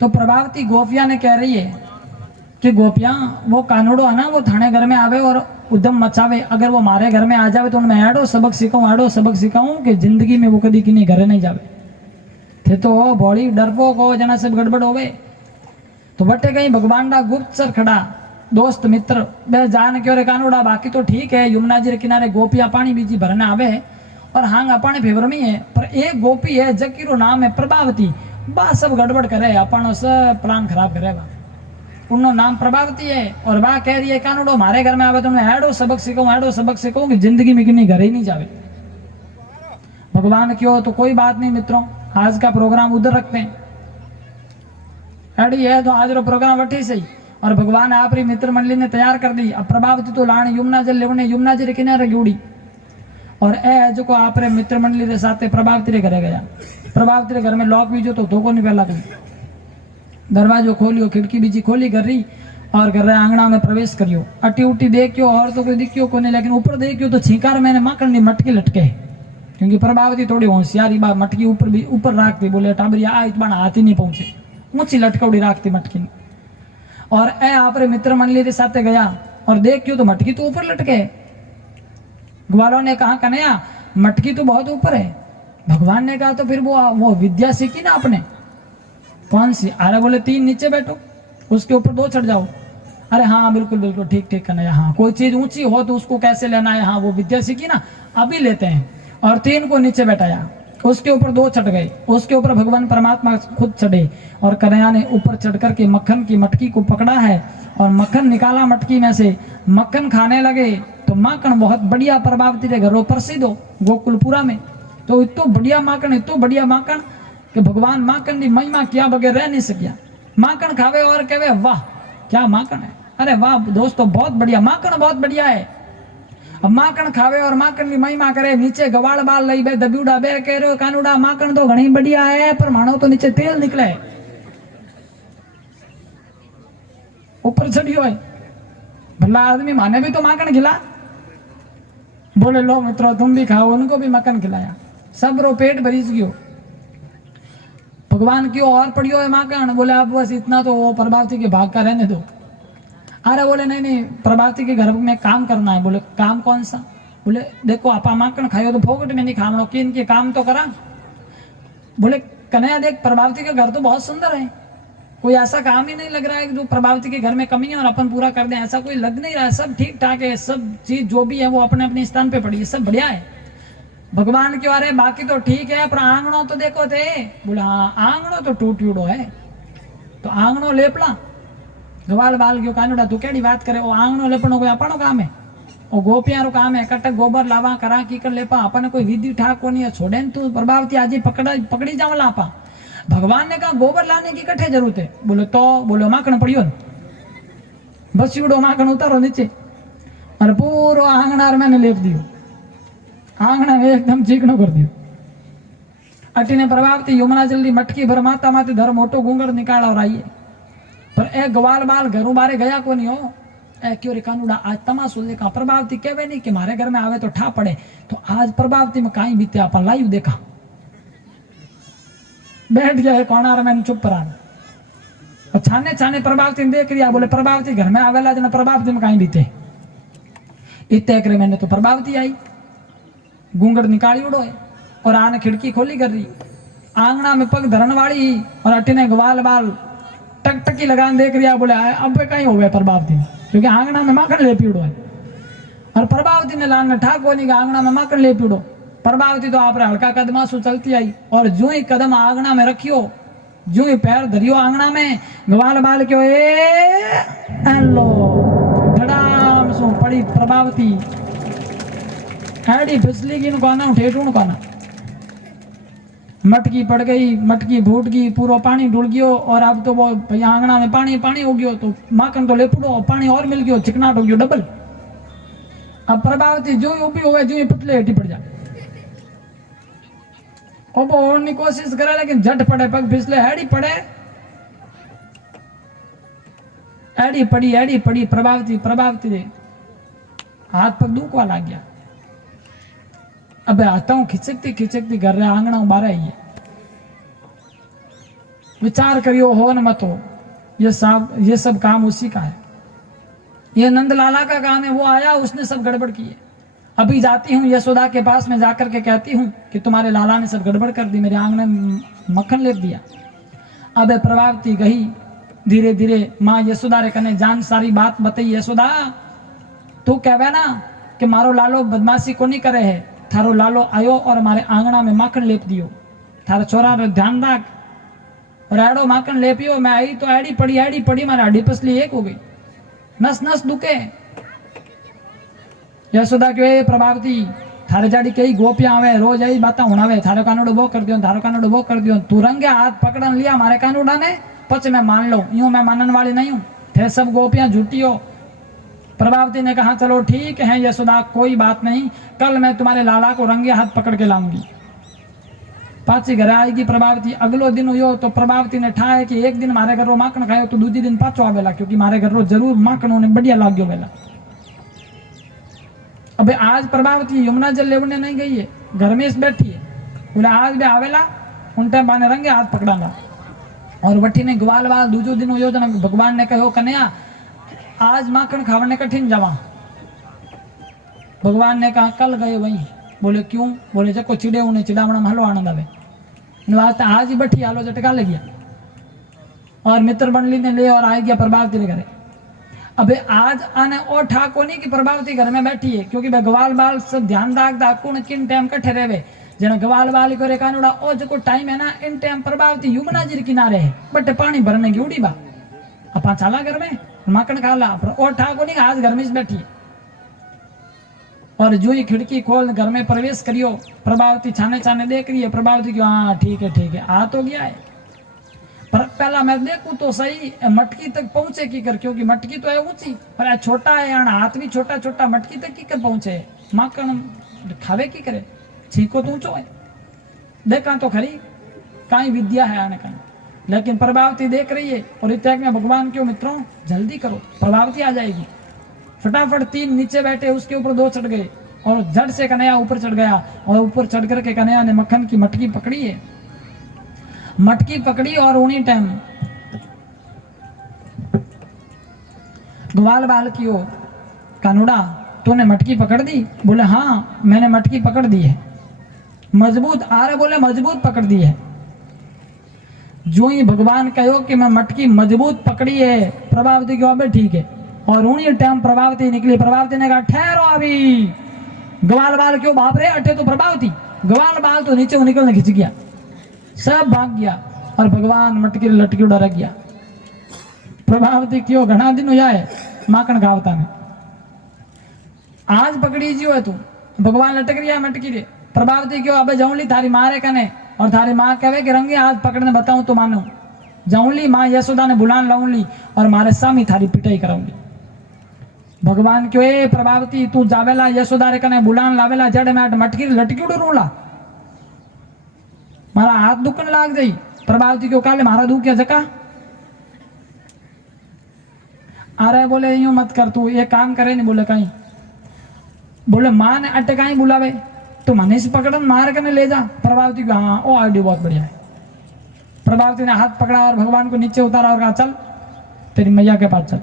तो प्रभावती गोपिया ने कह रही है कि गोपियां वो कानूड़ो है ना, वो थाने घर में आवे और उद्यम मचावे, अगर वो मारे घर में आ जावे तो मैं एडो सबक सिखाऊं कि जिंदगी में वो कभी किन्हीं घरे नहीं जावे। थे तो भोली डरपोक हो जना सब गड़बड़ होवे। तो बटे कहीं भगवान का गुप्तचर खड़ा दोस्त मित्र बे जान क्यों रे कानूड़ा, बाकी तो ठीक है, यमुना जी के किनारे गोपियां पानी बीजी भरने आवे और हांग अपने फेवर में है, पर एक गोपी है जकीरो नाम है प्रभावती, बा सब गड़बड़ करे, अपनो सब प्लान खराब करे। बा उनका नाम प्रभावती है और वह कह रही है कानूडो मारे घर में आवे तो मैं हेडो सबक सीखूं कि जिंदगी में किन्हीं घर ही नहीं जावे। भगवान क्यों, तो कोई बात नहीं मित्रों, आज का प्रोग्राम उधर रखते हैं, एडी है तो आज रो प्रोग्राम वठी सही। और भगवान आपरी मित्र मंडली ने तैयार कर दी। अब प्रभावती तो लाण यमुना जल लेवने यमुना जी रे किनारे जुड़ी और ए जो को आपरे मित्र मंडली रे साथे प्रभावती रे घरे गया। प्रभावती रे घर में लॉक बीजो तो धोको नहीं पहला कोई, दरवाजो खोलियो, खिड़की बीजी खोली कर रही और घर आंगना में प्रवेश करियो। अटी उटी देखियो और तो कोई दिखियो को नहीं, लेकिन ऊपर देखियो तो छींकार मैंने माखन की मटकी लटके, क्योंकि प्रभावती थोड़ी होशियारी बा, मटकी ऊपर भी ऊपर राखती, बोले टाबरिया आ इतना हाथ ही नहीं पहुंचे, ऊंची लटकौड़ी राखती मटकी। और ए आपरे मित्र मंडली के साथ गया और देखियो तो मटकी तो ऊपर लटके। ग्वालों ने कहा कन्हैया मटकी तो बहुत ऊपर है। भगवान ने कहा तो फिर वो विद्या सीखी ना आपने, कौन सी? अरे बोले 3 नीचे बैठो, उसके ऊपर 2 चढ़ जाओ। अरे हाँ बिल्कुल बिल्कुल ठीक कन्हैया, हाँ कोई चीज ऊंची हो तो उसको कैसे लेना है, हाँ वो विद्या सीखी ना, अभी लेते हैं। और 3 को नीचे बैठाया, उसके ऊपर 2 चढ़ गए, उसके ऊपर भगवान परमात्मा खुद चढ़े और कन्हैया ने ऊपर चढ़ करके मक्खन की मटकी को पकड़ा है और मक्खन निकाला मटकी में से, मक्खन खाने लगे। तो माखन बहुत बढ़िया प्रभावती रे घरों प्रसिद्ध हो गोकुलपुरा में, तो इतो बढ़िया माखन कि भगवान माखन की महिमा किया बगैर रह नहीं सकिया। माखन खावे और कहे वाह क्या माखन है, अरे वाह दोस्तों बहुत बढ़िया माखन, बहुत बढ़िया है। अब माखन खावे और माखन की महिमा करे, नीचे गवाड़ बाल लई बे दब्यूड़ा बे कह रहे हो कानूड़ा माखन तो घणी बढ़िया है, पर मानो तो नीचे तेल निकले, ऊपर चढ़ियो है। भला आदमी माने भी तो माखन खिला, बोले लो मित्रों तुम भी खाओ, उनको भी माखन खिलाया, सब रो पेट भरीज गयो। भगवान क्यों और पड़ियो है माखन, बोले आप बस इतना तो वो प्रभावती के भाग का रहने दो। अरे बोले नहीं प्रभावती के घर में काम करना है। बोले काम कौन सा? बोले देखो आप माखन खाओ तो फोकट में नहीं खावनो, कि इनके काम तो करा। बोले कन्हैया देख प्रभावती का घर तो बहुत सुंदर है, कोई ऐसा काम ही नहीं लग रहा है कि जो प्रभावती के घर में कमी है और अपन पूरा कर दें, ऐसा कोई लग नहीं रहा है, सब ठीक ठाक है, सब चीज जो भी है वो अपने अपने स्थान पे पड़ी है, सब बढ़िया है। भगवान क्यों अरे बाकी तो ठीक है पर आंगणों तो देखो थे। बोला हाँ आंगणों तो टूट्यूड़ो है, तो आंगणों लेपला गवाल बाल क्यों कानूड़ा तू केड़ी बात करे, वो आंगणों लेपनो कोई अपनो काम है, वो गोपियां रो काम है, कटक गोबर लावा करा की कर लेपा, अपन कोई विधि ठाक को नहीं है, छोड़े तू प्रभावती आज पकड़ी जावला आपा। भगवान ने कहा गोबर लाने की कठे जरूरत है। बोले तो बोलो माखन पड़ियो न, बस उड़ो माखन उतारो नीचे और पूरो आंगणार मैंने लेप दियो, आंगणा में एकदम चीकणो कर दियो। अटी ने प्रभावती यमुना जल्दी मटकी भर माता माते धर मोटो घूंगर निकाल और आइए, पर ए गवाल बाल घरों बारे गया को नहीं हो। ए क्यों रे कानूड़ा आज तमाशो देखा, प्रभावती कहवे नहीं कि मारे घर में आवे तो ठा पड़े, तो आज प्रभावती में कहीं बीते आप लाइव देखा, बैठ गया कोनार में चुप रहा और छाने छाने प्रभावती ने देख रिया। बोले प्रभावती घर में आवेला जना प्रभावती में कहीं बीते, इतने करे मैंने तो प्रभावती आई घूंगड़ निकाली उड़ो है और आने खिड़की खोली कर रही, आंगना में पग धरन वाली और अटी ने ग्वाल बाल टकटकी लगान देख रिया। बोले अब कहीं हो गए प्रभावती में, क्योंकि आंगना में माखन ले पीड़ो है और प्रभावती ने लान ठाक को नहीं आंगना में माखन ले पीड़ो। प्रभावती तो आप हल्का कदमा सु चलती आई और जो ही कदम आंगना में रखियो, जो ही पैर धरियो आंगना में, ग्वाल बाल क्यों हेलो धड़ाम सो पड़ी प्रभावती, हैडी फिसली की नुकाना ठेठू काना, मटकी पड़ गई, मटकी फूट गई, पूरा पानी डुल गयो और अब तो वो भैया आंगना में पानी पानी हो गयो, तो माखन तो लेपड़ो पानी और मिल गयो, चिकनाट हो गयो डबल। अब प्रभावती जो ही ऊपी हो गए, जो ही पतले हेठी पड़ जा, अब ओढ़ने की कोशिश करे लेकिन झट पड़े, पग फिसले, हैडी पड़े, हैडी पड़ी प्रभावती रे हाथ पग दुखवा लग गया। अब आता हूं खिचकती घर आंगना बाहर आई है, विचार करियो हो न मत हो, ये सब काम उसी का है। ये नंद लाला का काम है। वो आया, उसने सब गड़बड़ की है। अभी जाती हूँ यशोदा के पास में जाकर के कहती हूँ कि तुम्हारे लाला ने सब गड़बड़ कर दी, मेरे आंगन में मक्खन लेप दिया। अब प्रभावती गई धीरे धीरे माँ यशोदा रे कने जान सारी बात बताई। यशोदा तू कहवे ना कि मारो लालो बदमाशी को नहीं करे है, थारो लालो आयो और मारे आंगणा में माखन लेप दियो, थारा छोरा रो ध्यान राख और एड़ो माखन लेपियो। मैं आई तो एड़ी पड़ी मारे हड्डी पसली एक हो गई, नस नस दुखे। यशोदा क्यों प्रभावती थारे जाड़ी कई गोपियां आवे, रोज यही बात हुणावे, थारे कानूडो वो कर दियो, थारो कानूडो वो कर दियो। तू रंगे हाथ पकड़न लिया मारे कानूडा ने, पछ मैं मान लो, यूं मैं मानने वाली नहीं हूं, थे सब गोपियां झूठी हो। प्रभावती ने कहा चलो ठीक है यशोदा, कोई बात नहीं, कल मैं तुम्हारे लाला को रंगे हाथ पकड़ के लाऊंगी। पाची घर आएगी प्रभावती। अगलो दिन हुयो तो प्रभावती ने ठाए कि एक दिन मारे घर माखन खायो तो दूसरी दिन पाचो आवेला, क्योंकि मारे घर जरूर माखन उन्हें बढ़िया लाग्यो वेला। अबे आज प्रभावती यमुना जल लेवने नहीं गई है, घर में इस बैठी है। बोले आज भी आवेला, उन टाइम बाने रंगे हाथ पकड़ाना। और वठी ने ग्वाल वाल दूजो दिन हुयो तो भगवान ने कहो कन्या आज माखन खावने कठिन जावा। भगवान ने कहा कल गए वहीं। बोले क्यों? बोले जको चिड़े उन्हें चिड़ावना में हलो आनंद आवे, आज ही बैठी आलो झटका ले गया। और मित्र बंडली ने ले और आ गया प्रभावती के घरे। अबे आज आने और ठाको नहीं कि प्रभावती घर में बैठी है, क्योंकि गवाल बाल सब ध्यान दाग कौन किन टाइम कट्ठे रहे। जना गवाल बाल को कानूड़ा ओ जो टाइम है ना, इन टाइम प्रभावती यमुना जी किनारे है, बट पानी भरने की उड़ी बा अपा चाला घर में माखन खाला। और ठाको नहीं आज घर में बैठी है। और जो ही खिड़की खोल घर में प्रवेश करियो, प्रभावती छाने छाने देख रही है। प्रभावती की हाँ ठीक है आ तो गया है, पर पहला मैं देखूं तो सही मटकी तक पहुंचे की कर, क्योंकि मटकी तो है ऊंची पर छोटा है, हाथ भी छोटा छोटा, मटकी तक की कर पहुंचे, माखन खावे की करे, छीको तो ऊंचो है। देखा तो खरी कहीं विद्या है आने का, लेकिन प्रभावती देख रही है। और इत्याग में भगवान क्यों मित्रों जल्दी करो, प्रभावती आ जाएगी। फटाफट तीन नीचे बैठे, उसके ऊपर दो चढ़ गए और झट से कन्हैया ऊपर चढ़ गया। और ऊपर चढ़ करके कन्हैया ने मक्खन की मटकी पकड़ी है, मटकी पकड़ी और उन्हीं टाइम ग्वाल बाल की हो कानूड़ा तूने मटकी पकड़ दी? बोले हाँ मैंने मटकी पकड़ दी है, मजबूत आ रहे, बोले मजबूत पकड़ दी है। जो ही भगवान कहो कि मैं मटकी मजबूत पकड़ी है, प्रभावती क्यों अबे ठीक है। और उन्हीं टाइम प्रभावती निकली। प्रभावती ने कहा ठहरो अभी। ग्वाल बाल क्यों बाप रे अटे तो प्रभावती, ग्वाल बाल तो नीचे निकलने खिंच गया, सब भाग गया और भगवान मटकी लटकी उड़ा रख गया। प्रभावती क्यों घना दिन हो जाए माखन खावता ने, आज पकड़ी जियो है तू, भगवान लटक रही है मटकी रे। प्रभावती क्यों अबे जाऊंली थारी माँ रे कने, और थारी माँ कहे कि रंगे हाथ पकड़ने बताऊं तो मानो। जाऊंली माँ यशोदा ने बुलान लाऊंली और मारे सामी थारी पिटाई कराऊंगी। भगवान क्यों ए प्रभावती तू जावेला यशोदा रे कने बुलान लावेला, जड़े में मटकी लटकी उड़ रोला, मारा हाथ दुखने लाग जाई। प्रभावती क्यों काले मारा दुख क्या जका? अरे बोले यूं मत कर, तू ये काम करे नहीं। बोले कहीं, बोले माँ ने अटे कहीं बुलावे तो मनीष पकड़न मार के ले जा। प्रभावती को हाँ ओ आइडिया बहुत बढ़िया है। प्रभावती ने हाथ पकड़ा और भगवान को नीचे उतारा और कहा चल तेरी मैया के पास चल,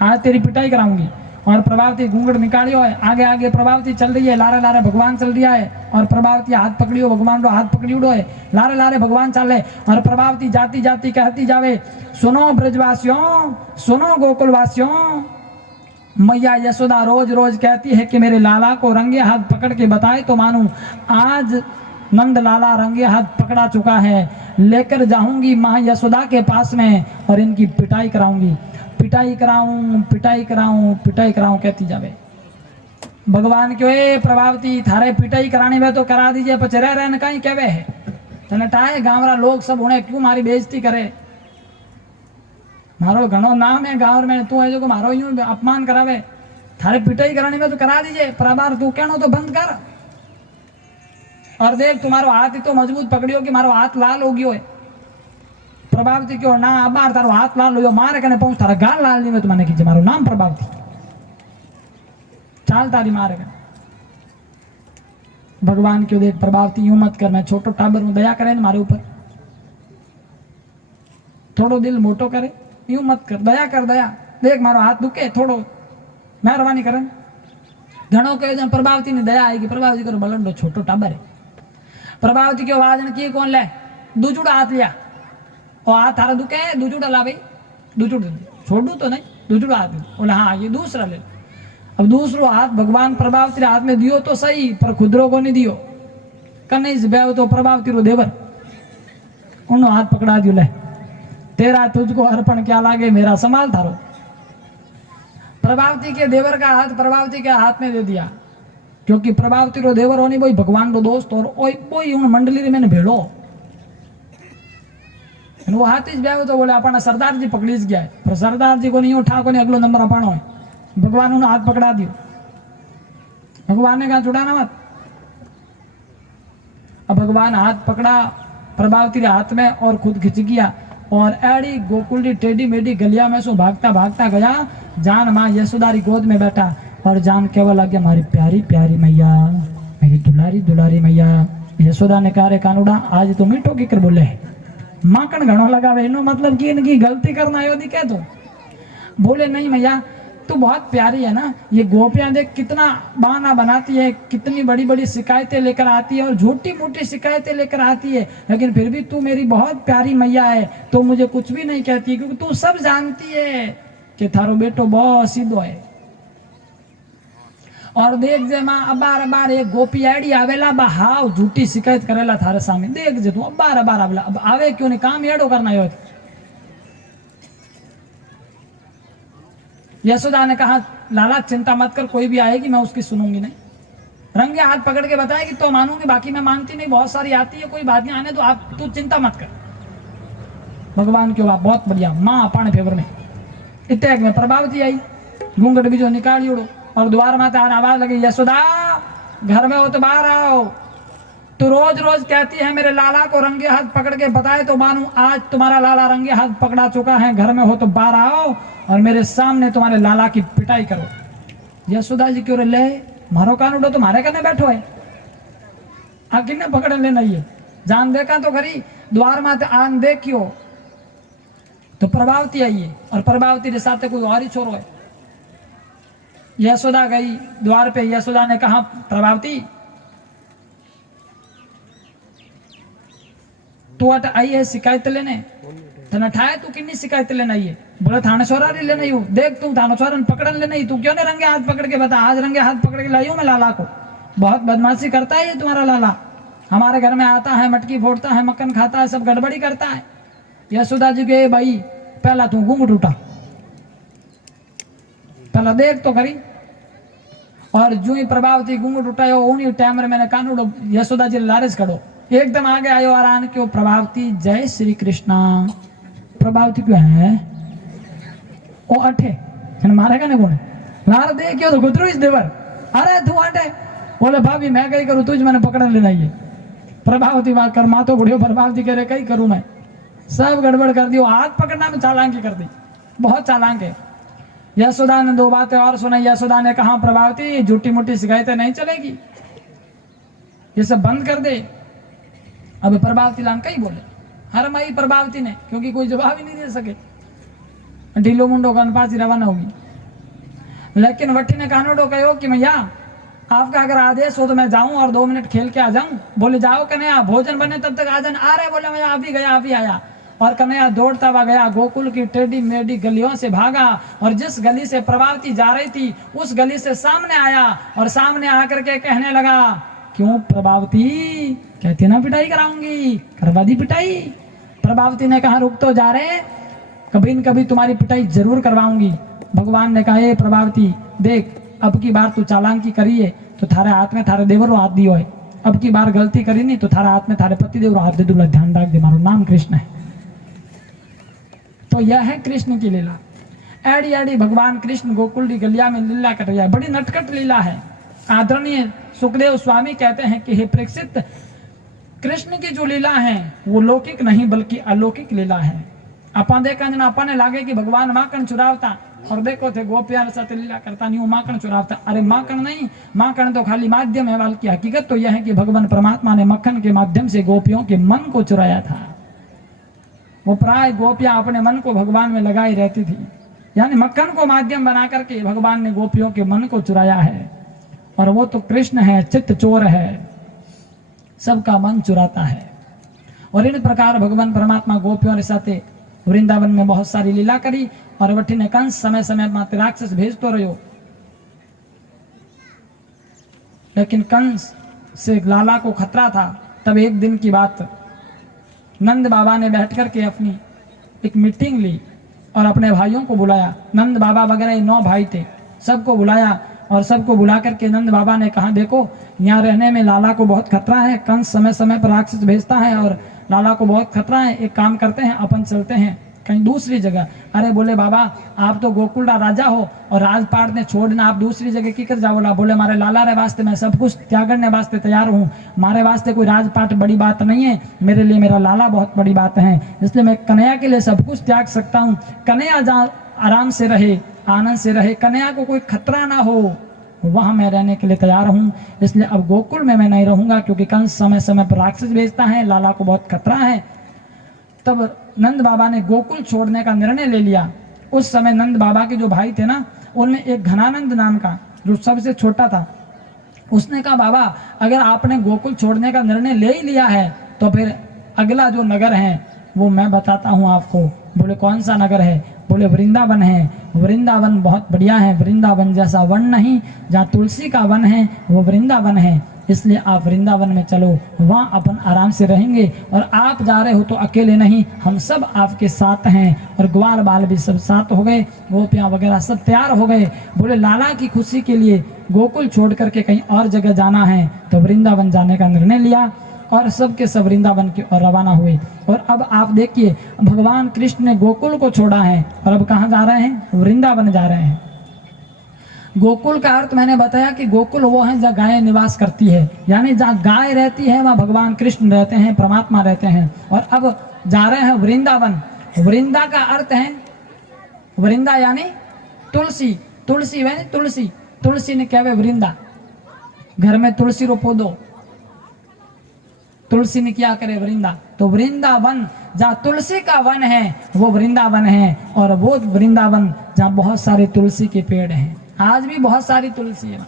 आज तेरी पिटाई कराऊंगी। और प्रभावती घूंघट निकालियो है, आगे आगे प्रभावती चल रही है, लारे लारे भगवान चल रहा है। और प्रभावती हाथ पकड़ियो, भगवान को हाथ पकड़ी उड़ो है, लारे लारे भगवान चले। और प्रभावती जाती जाती कहती जावे सुनो ब्रजवासियों, सुनो गोकुलवासियों, मैया यशोदा रोज रोज कहती है कि मेरे लाला को रंगे हाथ पकड़ के बताए तो मानूं। आज नंद लाला रंगे हाथ पकड़ा चुका है, लेकर जाऊंगी माँ यशोदा के पास में और इनकी पिटाई कराऊंगी, पिटाई कराऊं पिटाई कराऊं पिटाई कराऊं कहती जावे। भगवान क्यों ए प्रभावती थारे पिटाई करानी में तो करा दीजिए, पर चरे रहने कहीं कहवे है तने टाए गांवरा लोग सब उन्हें क्यों मारी बेइज्जती करे, मारो घणो नाम है गांव में, तू है जो मारो यूं अपमान करावे, थारे पिटाई करानी में तो करा दीजिए, पर अबार तू कहनो तो बंद कर। और देख तुम्हारो हाथ ही तो मजबूत पकड़ियो कि मारो हाथ लाल हो गयो है। प्रभावती क्यों ना अबार तारो हाथ लाल हो मारे कने पहुंच थारा गाल लाल नहीं में तुम्हारे कीजिए, मारो नाम प्रभावती, चाल तारी मारे कने। भगवान क्यों देख प्रभावती यूं मत कर, मैं छोटो टाबर हूं, दया करे ना मारे ऊपर। थोड़ो दिल मोटो करे, यूं मत कर, दया कर, दया देख मारो हाथ दुखे थोड़ो मेहरबानी करे। घणो कहो जन प्रभावती ने दया आएगी, प्रभावती करो बलंडो छोटो टाबर है। प्रभावती के आवाज ने की कौन ले दूजुड़ा हाथ लिया और हाथ थारा दुखे है, दूजुड़ा ला भाई, दूजुड़ा छोड़ू तो नहीं, दूजुड़ा हाथ बोला हाँ ये दूसरा ले। अब दूसरो हाथ भगवान प्रभावती रे हाथ में दियो तो सही, पर खुदरो को नहीं दियो। कन्हई से ब्याह तो प्रभावती रो देवर उन्होंने हाथ पकड़ा दियो, ले तेरा तुझको अर्पण क्या लागे, मेरा संभाल थारो। प्रभावती के देवर का हाथ प्रभावती के हाथ में दे दिया, क्योंकि प्रभावती रो देवर होनी वही भगवान रो दोस्त और वही उन मंडली रे मैंने भेड़ो। वो हाथ ही ब्याह तो बोले अपना सरदार जी पकड़ी गया है, पर सरदार जी को नहीं उठा को नहीं अगलो नंबर अपना है। भगवान उन्होंने हाथ पकड़ा दियो, भगवान ने कहा छुड़ाना मत। अब भगवान हाथ पकड़ा प्रभावती के हाथ में और खुद खिंच गया और एड़ी गोकुल टेढ़ी मेढ़ी गलिया में सो भागता भागता गया। जान माँ यशोदा री गोद में बैठा और जान केवल लगे हमारी प्यारी प्यारी मैया, मेरी दुलारी दुलारी मैया। यशोदा ने कहा रे कानूड़ा आज तो मीठो की कर बोले माकन घणो लगावे, इनो मतलब कि इनकी गलती करना आयो दी कह दो। बोले नहीं मैया तू बहुत प्यारी है ना, ये गोपियां देख कितना बहाना बनाती है, कितनी बड़ी बड़ी शिकायतें लेकर आती है और झूठी मूठी शिकायतें लेकर आती है, लेकिन फिर भी तू मेरी बहुत प्यारी मैया है, तो मुझे कुछ भी नहीं कहती, क्योंकि तू सब जानती है कि थारो बेटो बहुत सीधो है। और देख जे मां अबार अबार एक गोपी आड़ी आवेला बा हाव झूठी शिकायत करेला थारे सामने, देख जे तू अबार अबार आवेला, अब आवे क्यों नहीं, काम एड़ो करना है। यशोदा ने कहा लाला चिंता मत कर, कोई भी आएगी मैं उसकी सुनूंगी नहीं। रंगे हाथ पकड़ के बताएगी तो मानूंगी, बाकी मैं मानती नहीं, बहुत सारी आती है, कोई बात नहीं आने तो आप तू चिंता मत कर। भगवान की बात बहुत बढ़िया, माँ अपने फेवर में। इतने में प्रभावती आई, घूंघट भी जो निकाली उड़ो और द्वार माता आवाज लगी यशोदा घर में हो तो बाहर आओ। तू रोज रोज कहती है मेरे लाला को रंगे हाथ पकड़ के बताए तो मानू, आज तुम्हारा लाला रंगे हाथ पकड़ा चुका है, घर में हो तो बाहर आओ और मेरे सामने तुम्हारे लाला की पिटाई करो। यशोदा जी क्यों ले मारो कानूडो तो मारे करने बैठो है, आखिर ने पकड़ लेना ये जान देखा तो खरी। द्वार माते आन देखियो तो प्रभावती आई है और प्रभावती के साथ कोई और ही छोरो है। यशोदा गई द्वार पे, यशोदा ने कहा प्रभावती तू अट आई है शिकायत लेने, तने ठाए तू किन्नी शिकायत लेना आई है। बोले थाने छोरा लेना ही देख तू थानो छोरा पकड़न लेना ही, तू क्यों ने रंगे हाथ पकड़ के बता, आज रंगे हाथ पकड़ के लाई हूं मैं लाला को। बहुत बदमाशी करता है ये तुम्हारा लाला, हमारे घर में आता है मटकी फोड़ता है मक्खन खाता है सब गड़बड़ी करता है। यशोदा जी के भाई पहला तू घूंघट उठा, पहला देख तो करी। और जो ही प्रभावती घूंघट उठायो उन्हीं टाइम में मैंने कानूडो यशोदा जी लारेज खड़ो एकदम आगे आयो और आन क्यों प्रभावती जय श्री कृष्णा। प्रभावती क्यों है ओ अठे मारेगा ने कौन लार दे क्यों तो गुतरू इस देवर, अरे तू अठे बोले भाभी मैं कहीं करूं तुझ मैंने पकड़ लेना ये। प्रभावती बात कर मातो बुढ़ियो, प्रभावती कह रहे कहीं करूं मैं, सब गड़बड़ कर दियो, हाथ पकड़ना में चालांकी कर दी, बहुत चालांक है। यशोदा ने दो बातें और सुनाई। यशोदा ने कहा प्रभावती झूठी मूठी शिकायतें नहीं चलेगी, ये सब बंद कर दे। अब प्रभावती लान कहीं बोले हर माई प्रभावती ने, क्योंकि कोई जवाब ही नहीं दे सके, ढीलो मुंडो कनपासी रवाना होगी। लेकिन वट्टी ने कानोडो कहो कि भैया आपका अगर आदेश हो तो मैं जाऊं और 2 मिनट खेल के आ जाऊं। बोले जाओ कन्हैया भोजन बने तब तक आ जाना। आ रहे बोले मैं अभी गया अभी आया। और कन्हैया दौड़ता हुआ गया, गोकुल की टेढ़ी मेढ़ी गलियों से भागा और जिस गली से प्रभावती जा रही थी उस गली से सामने आया और सामने आकर के कहने लगा क्यों प्रभावती कहती ना पिटाई कराऊंगी, करवा दी पिटाई। प्रभावती ने कहा रुक तो जा रहे, कभी न कभी तुम्हारी पिटाई जरूर करवाऊंगी। भगवान ने कहा ए प्रभावती देख अब की बार तू चालांकी करी है तो थारे हाथ में थारे देवर हाथ दियो है, अब की बार गलती करी नहीं तो थारे हाथ में थारे पति देवर हाथ दे दूंगा, ध्यान रख दे मारो नाम कृष्ण है। तो यह है कृष्ण की लीला। एड़ी एड़ी भगवान कृष्ण गोकुल की गलिया में लीला कर रहा है, बड़ी नटखट लीला है। आदरणीय सुखदेव स्वामी कहते हैं कि हे परीक्षित कृष्ण की जो लीला है वो लौकिक नहीं बल्कि अलौकिक लीला है। अपा देखा जना अपा ने लागे कि भगवान माखन चुरावता और देखो थे गोपियां साथ लीला करता नहीं, वो माखन चुरावता। अरे माखन नहीं, माखन तो खाली माध्यम है, वाल की हकीकत तो यह है कि भगवान परमात्मा ने मक्खन के माध्यम से गोपियों के मन को चुराया था। वो प्राय गोपियां अपने मन को भगवान में लगाई रहती थी, यानी मक्खन को माध्यम बना करके भगवान ने गोपियों के मन को चुराया है। और वो तो कृष्ण है, चित्त चोर है, सबका मन चुराता है। और इन प्रकार भगवान परमात्मा गोपियों के साथ वृंदावन में बहुत सारी लीला करी। और वठी ने कंस समय समय मात्र राक्षस भेजतो रहो, लेकिन कंस से लाला को खतरा था। तब एक दिन की बात, नंद बाबा ने बैठ करके अपनी एक मीटिंग ली और अपने भाइयों को बुलाया। नंद बाबा वगैरह 9 भाई थे, सबको बुलाया और सबको बुला करके नंद बाबा ने कहा, देखो यहाँ रहने में लाला को बहुत खतरा है, कंस समय समय पर राक्षस भेजता है और लाला को बहुत खतरा है। एक काम करते हैं, अपन चलते हैं कहीं दूसरी जगह। अरे बोले बाबा आप तो गोकुल राजा हो और राजपाट ने छोड़ना, आप दूसरी जगह की कर जाओ। बोले मारे लाला रे वास्ते मैं सब कुछ त्याग करने वास्ते तैयार हूँ, मारे वास्ते कोई राजपाट बड़ी बात नहीं है, मेरे लिए मेरा लाला बहुत बड़ी बात है, इसलिए मैं कन्हैया के लिए सब कुछ त्याग सकता हूँ। कन्हैया जहाँ आराम से रहे, आनंद से रहे, कन्हैया को कोई खतरा ना हो, वहां मैं रहने के लिए तैयार हूँ। इसलिए अब गोकुल में मैं नहीं रहूंगा, क्योंकि कंस समय समय पर राक्षस भेजता है, लाला को बहुत खतरा है। तब नंद बाबा ने गोकुल छोड़ने का निर्णय ले लिया। उस समय नंद बाबा के जो भाई थे ना, उनमें एक घनानंद नाम का जो सबसे छोटा था, उसने कहा बाबा अगर आपने गोकुल छोड़ने का निर्णय ले ही लिया है तो फिर अगला जो नगर है वो मैं बताता हूँ आपको। बोले कौन सा नगर है? बोले वृंदावन है। वृंदावन बहुत बढ़िया है, वृंदावन जैसा वन नहीं, जहाँ तुलसी का वन है वो वृंदावन है, इसलिए आप वृंदावन में चलो, वहाँ अपन आराम से रहेंगे। और आप जा रहे हो तो अकेले नहीं, हम सब आपके साथ हैं। और ग्वाल बाल भी सब साथ हो गए, गोपियाँ वगैरह सब तैयार हो गए। बोले लाला की खुशी के लिए गोकुल छोड़ करके कहीं और जगह जाना है, तो वृंदावन जाने का निर्णय लिया और सबके सब वृंदावन की ओर रवाना हुए। और अब आप देखिए भगवान कृष्ण ने गोकुल को छोड़ा है और अब कहाँ जा रहे हैं? वृंदावन जा रहे हैं। गोकुल का अर्थ मैंने बताया कि गोकुल वो है जहाँ गायें निवास करती है, यानी जहाँ गाय रहती है वहाँ भगवान कृष्ण रहते हैं, परमात्मा रहते हैं। और अब जा रहे हैं वृंदावन। वृंदा का अर्थ है, वृंदा यानी तुलसी, तुलसी यानी तुलसी, तुलसी ने क्या वृंदा, घर में तुलसी रोपो दो, तुलसी ने क्या करे? वृंदा। तो वृंदावन जहाँ तुलसी का वन है वो वृंदावन है। और वो वृंदावन जहाँ बहुत सारे तुलसी के पेड़ हैं, आज भी बहुत सारी तुलसी है।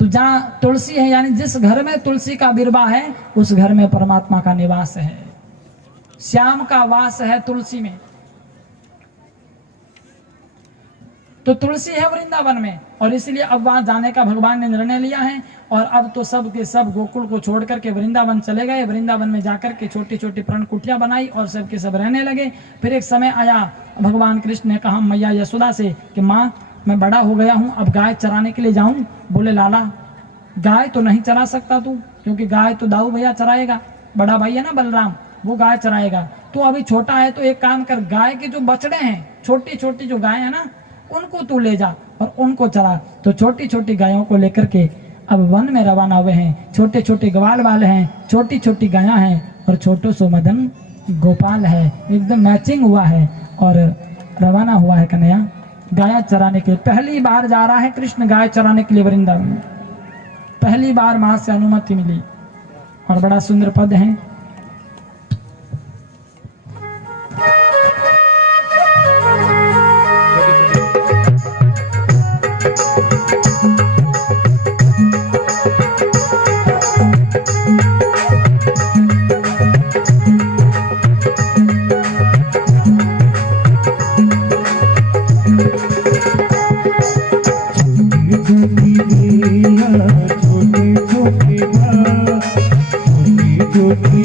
तो जहाँ तुलसी है यानी जिस घर में तुलसी का बिरबा है उस घर में परमात्मा का निवास है, श्याम का वास है तुलसी में। तो तुलसी है वृंदावन में और इसलिए अब वहां जाने का भगवान ने निर्णय लिया है। और अब तो सब के सब गोकुल को छोड़ करके वृंदावन चले गए। वृंदावन में जाकर के छोटी छोटी प्रण कुटिया बनाई और सब के सब रहने लगे। फिर एक समय आया, भगवान कृष्ण ने कहा मैया यशोदा से कि माँ मैं बड़ा हो गया हूँ, अब गाय चराने के लिए जाऊं। बोले लाला गाय तो नहीं चरा सकता तू, क्योंकि गाय तो दाऊ भैया चराएगा, बड़ा भाई है ना बलराम, वो गाय चराएगा। तो अभी छोटा है तो एक काम कर, गाय के जो बछड़े हैं, छोटी छोटी जो गाय है ना, उनको तू ले जा और उनको चरा। तो छोटी छोटी गायों को लेकर के अब वन में रवाना हुए हैं। छोटे छोटे ग्वाल वाले हैं, छोटी छोटी गायां हैं और छोटो सो मदन गोपाल है, एकदम मैचिंग हुआ है और रवाना हुआ है कन्हैया गाय चराने के लिए। पहली बार जा रहा है कृष्ण गाय चराने के लिए वृंदावन, पहली बार मां से अनुमति मिली और बड़ा सुंदर पद है। छोटी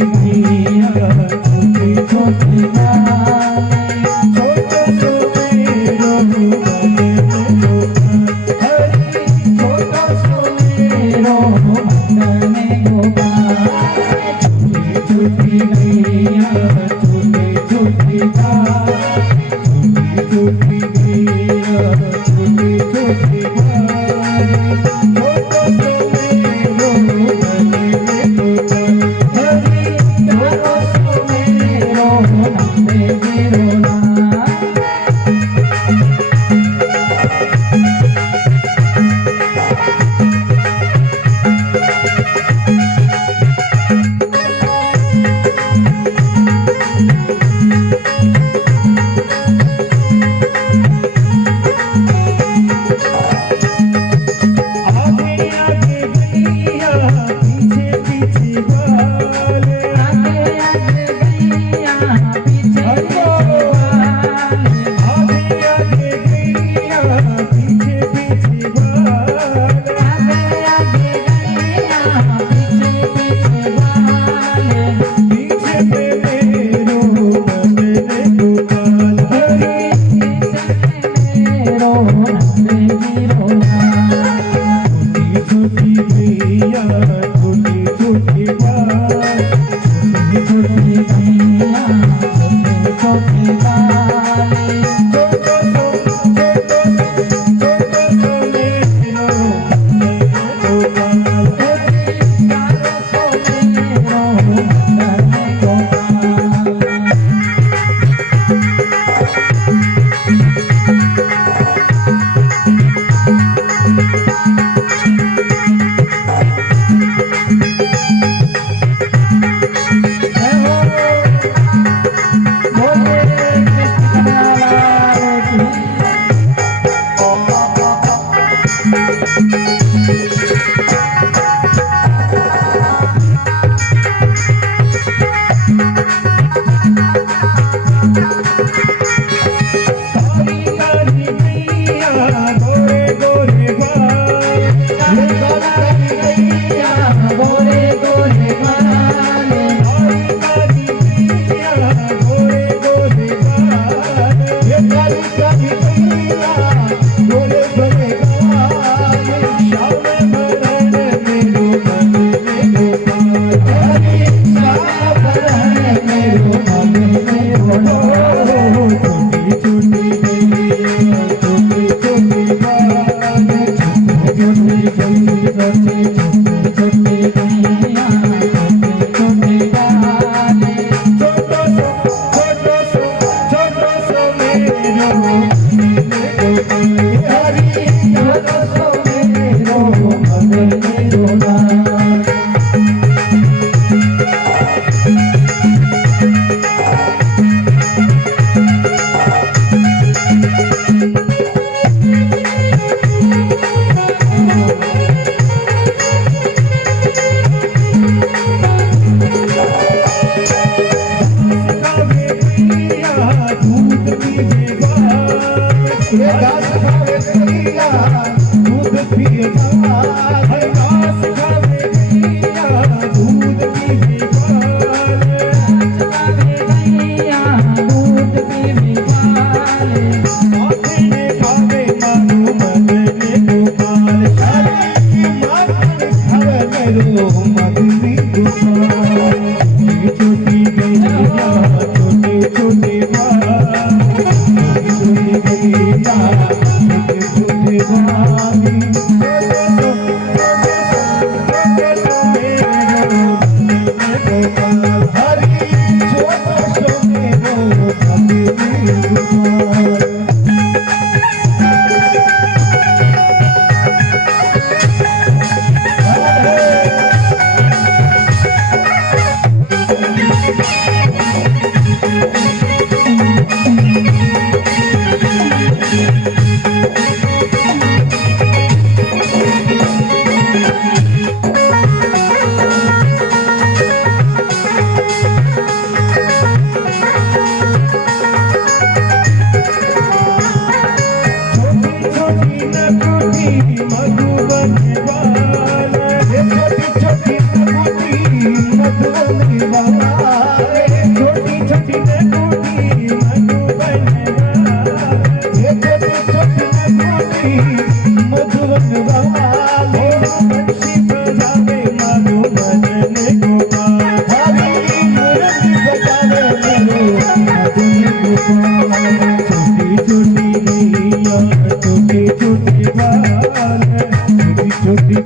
घास खावे गैया दूध पिए बाल घास खावे गैया दूध पिए बाल खावे गैया दूध पीवे बाल माखन खावे मारू मदने गोपाल सारी माखन खावे मेरो मदनी गोपाल छोटी गैया छोटे छोटे बाल छोटी गैया छोटे छोटे बाल हरी छोटे छोटे मदनी गोपाल छोटी